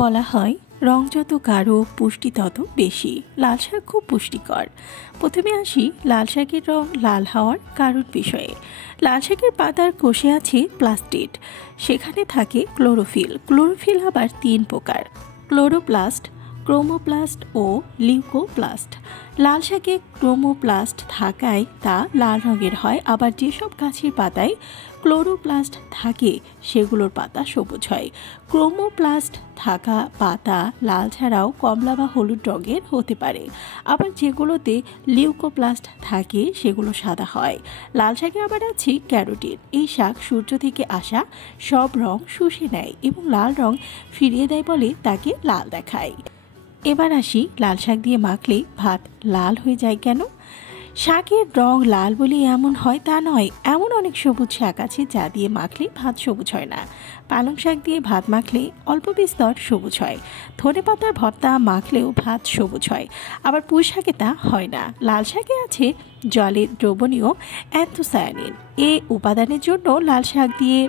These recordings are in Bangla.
বলা হয় রং যত গাঢ় পুষ্টি তত বেশি। লাল শাক খুব পুষ্টিকর। প্রথমে আসি লাল শাকের রং লাল হওয়ার কারণ বিষয়ে। লাল শাকের পাতার কোষে আছে প্লাস্টিড, সেখানে থাকে ক্লোরোফিল। ক্লোরোফিল আবার তিন প্রকার: ক্লোরোপ্লাস্ট, ক্রোমোপ্লাস্ট ও লিউকোপ্লাস্ট। লাল শাকে ক্রোমোপ্লাস্ট থাকায় তা লাল রঙের হয়, আবার যেসব গাছের পাতায় ক্লোরোপ্লাস্ট থাকে সেগুলোর পাতা সবুজ হয়। ক্রোমোপ্লাস্ট থাকা পাতা লাল ছাড়াও কমলা বা হলুদ রঙের হতে পারে, আবার যেগুলোতে লিউকোপ্লাস্ট থাকে সেগুলো সাদা হয়। লাল শাকে আবার আছে ক্যারোটিন। এই শাক সূর্য থেকে আসা সব রং শুষে নেয় এবং লাল রং ফিরিয়ে দেয় বলে তাকে লাল দেখায়। এবার আসি লাল শাক দিয়ে মাখলে ভাত লাল হয়ে যায় কেন। শাকের রং লাল বলে এমন হয় তা নয়। এমন অনেক সবুজ শাক আছে যা দিয়ে মাখলে ভাত সবুজ হয় না। পালং শাক দিয়ে ভাত মাখলে অল্প বিস্তর সবুজ হয়। ধনেপাতার ভর্তা মাখলেও ভাত সবুজ হয়, আবার পুঁই শাকে তা হয় না। লাল শাকে আছে জলে দ্রবণীয় অ্যান্থোসায়ানিন। এ উপাদানের জন্য লাল শাক দিয়ে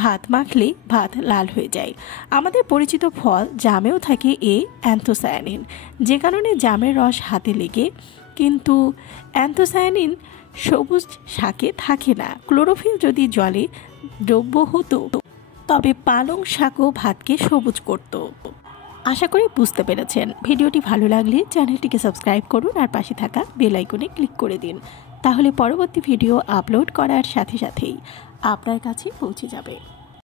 ভাত মাখলে ভাত লাল হয়ে যায়। আমাদের পরিচিত ফল জামেও থাকে এ অ্যান্থোসায়ানিন, যে কারণে জামের রস হাতে লেগে, কিন্তু অ্যান্থোসায়ানিন সবুজ শাকে থাকে না। ক্লোরোফিল যদি জলে দ্রব্য হতো তবে পালং শাকও ভাতকে সবুজ করত। আশা করি বুঝতে পেরেছেন। ভিডিওটি ভালো লাগলে চ্যানেলটিকে সাবস্ক্রাইব করুন আর পাশে থাকা বেল আইকনে ক্লিক করে দিন, তাহলে পরবর্তী ভিডিও আপলোড করার সাথে সাথেই আপনার কাছে পৌঁছে যাবে।